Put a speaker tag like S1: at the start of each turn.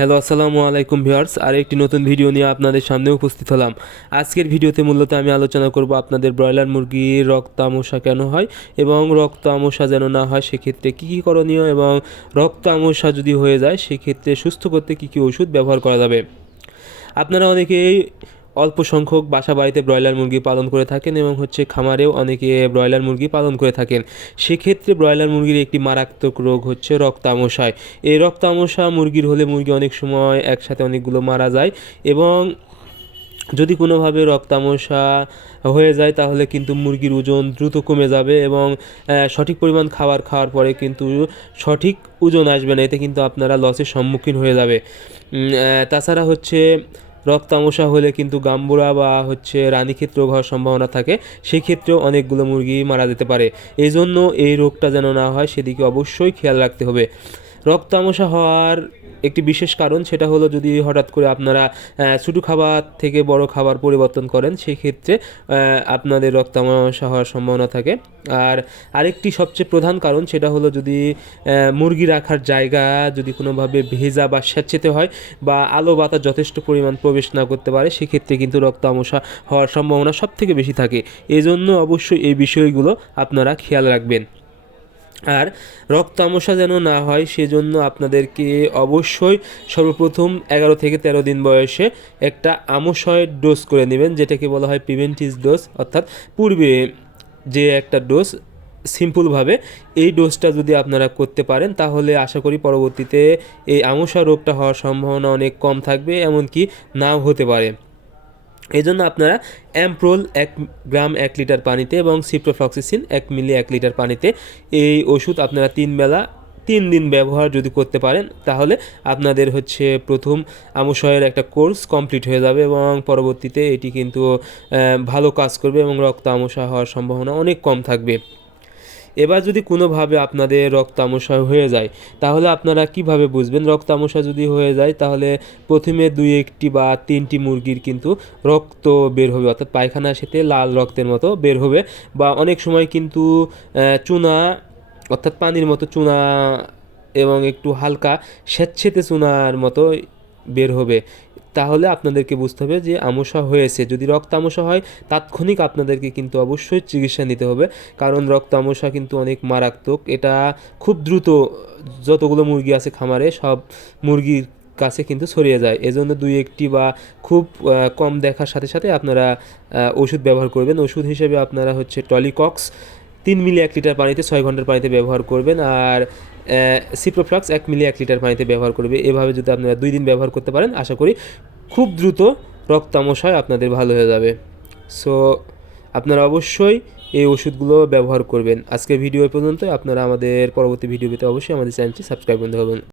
S1: Hello, আসসালামু আলাইকুম viewers. আর একটি নতুন ভিডিও নিয়ে আপনাদের সামনে উপস্থিত হলাম। আজকের ভিডিওতে মূলত আমি আলোচনা করব আপনাদের ব্রয়লার মুরগির রক্ত আমসা কেন হয় এবং রক্ত আমসা যেন না হয়, সেক্ষেত্রে কী কী করণীয় এবং রক্ত আমসা যদি হয়ে যায়, সেক্ষেত্রে সুস্থ করতে কী কী ওষুধ ব্যবহার করা যাবে? আপনারা অনেকেই অল্প সংখ্যক বাসা বাড়িতে ব্রয়লার মুরগি পালন করে থাকেন এবং হচ্ছে খামারেও অনেকে ব্রয়লার মুরগি পালন করে থাকেন। সেক্ষেত্রে ব্রয়লার মুরগির একটি মারাত্মক রোগ হচ্ছে রক্তামশায়। এই রক্তামশা মুরগির হলে মুরগি অনেক সময় একসাথে অনেকগুলো মারা যায় এবং যদি কোনোভাবে রক্তামশা হয়ে যায় তাহলে কিন্তু মুরগির ওজন দ্রুত কমে যাবে এবং সঠিক পরিমাণ খাবার খাওয়ার পরে কিন্তু সঠিক ওজন আসবে না। এতে কিন্তু আপনারা লসের সম্মুখীন হয়ে যাবে। তাছাড়া হচ্ছে রক্তামশা হলে কিন্তু গাম্বুরা বা হচ্ছে রানীক্ষেত রোগ হওয়ার সম্ভাবনা থাকে, সেক্ষেত্রেও অনেকগুলো মুরগি মারা যেতে পারে। এই জন্য এই রোগটা যেন না হয়, সেদিকে অবশ্যই খেয়াল রাখতে হবে। রক্তামশা হওয়ার একটি বিশেষ কারণ সেটা হলো যদি হঠাৎ করে আপনারা ছোটো খাবার থেকে বড় খাবার পরিবর্তন করেন সেই ক্ষেত্রে আহ, আপনাদের রক্তামশা হওয়ার সম্ভাবনা থাকে। আর আরেকটি সবচেয়ে প্রধান কারণ সেটা হলো যদি মুরগি রাখার জায়গা যদি কোনোভাবে ভেজা বা স্যাঁতসেতে হয় বা আলো বাতাস যথেষ্ট পরিমাণ প্রবেশ না করতে পারে সেক্ষেত্রে কিন্তু রক্তামশা হওয়ার সম্ভাবনা সব থেকে বেশি থাকে। এই জন্য অবশ্যই এই বিষয়গুলো আপনারা খেয়াল রাখবেন। আর রক্তামশা যেন না হয়, সেজন্য আপনাদেরকে অবশ্যই সর্বপ্রথম এগারো থেকে তেরো দিন বয়সে একটা আমশয়ের ডোজ করে নেবেন, যেটাকে বলা হয় প্রিভেন্টিভ ডোজ অর্থাৎ পূর্বে যে একটা ডোজ সিম্পলভাবে এই ডোজটা যদি আপনারা করতে পারেন, তাহলে আশা করি পরবর্তীতে এই আমশা রোগটা হওয়ার সম্ভাবনা অনেক কম থাকবে, এমনকি নাও হতে পারে। এই জন্য আপনারা অ্যাম্প্রোল এক গ্রাম এক লিটার পানিতে এবং সিপ্রোফ্লক্সিসিন এক মিলি এক লিটার পানিতে এই ওষুধ আপনারা তিন বেলা, তিন দিন ব্যবহার যদি করতে পারেন, তাহলে আপনাদের হচ্ছে প্রথম আমশয়ের একটা কোর্স কমপ্লিট হয়ে যাবে এবং পরবর্তীতে এটি কিন্তু ভালো কাজ করবে এবং রক্ত আমশয় হওয়ার সম্ভাবনা অনেক কম থাকবে। এবার যদি কোনোভাবে আপনাদের রক্তামশা হয়ে যায়, তাহলে আপনারা কীভাবে বুঝবেন রক্তামশা যদি হয়ে যায়, তাহলে প্রথমে দুই একটি বা তিনটি মুরগির কিন্তু রক্ত বের হবে, অর্থাৎ পায়খানা সেতে লাল রক্তের মতো বের হবে বা অনেক সময় কিন্তু চুনা, অর্থাৎ পানির মতো চুনা এবং একটু হালকা স্বেচ্ছেতে চুনার মতো বের হবে। তাহলে আপনাদেরকে বুঝতে হবে যে আমশা হয়েছে। যদি রক্ত আমশা হয়, তাৎক্ষণিক আপনাদেরকে কিন্তু অবশ্যই চিকিৎসা নিতে হবে। কারণ রক্ত আমশা কিন্তু অনেক মারাত্মক। এটা খুব দ্রুত যতগুলো মুরগি আছে খামারে, সব মুরগির কাছে কিন্তু ছড়িয়ে যায়। এজন্য দুই একটি বা খুব কম দেখার সাথে সাথে আপনারা ওষুধ ব্যবহার করবেন। ওষুধ হিসেবে আপনারা হচ্ছে টলিকক্স তিন মিলি এক লিটার পানিতে ছয় ঘণ্টার পানিতে ব্যবহার করবেন আর সিপ্রোফ্লাক্স এক মিলি এক লিটার পানিতে ব্যবহার করবে। এভাবে যদি আপনারা দুই দিন ব্যবহার করতে পারেন, আশা করি খুব দ্রুত রক্তামশায় আপনাদের ভালো হয়ে যাবে। সো, আপনারা অবশ্যই এই ওষুধগুলো ব্যবহার করবেন। আজকের ভিডিও পর্যন্ত আপনারা আমাদের পরবর্তী ভিডিও পেতে অবশ্যই আমাদের চ্যানেলটি সাবস্ক্রাইব করতে হবেন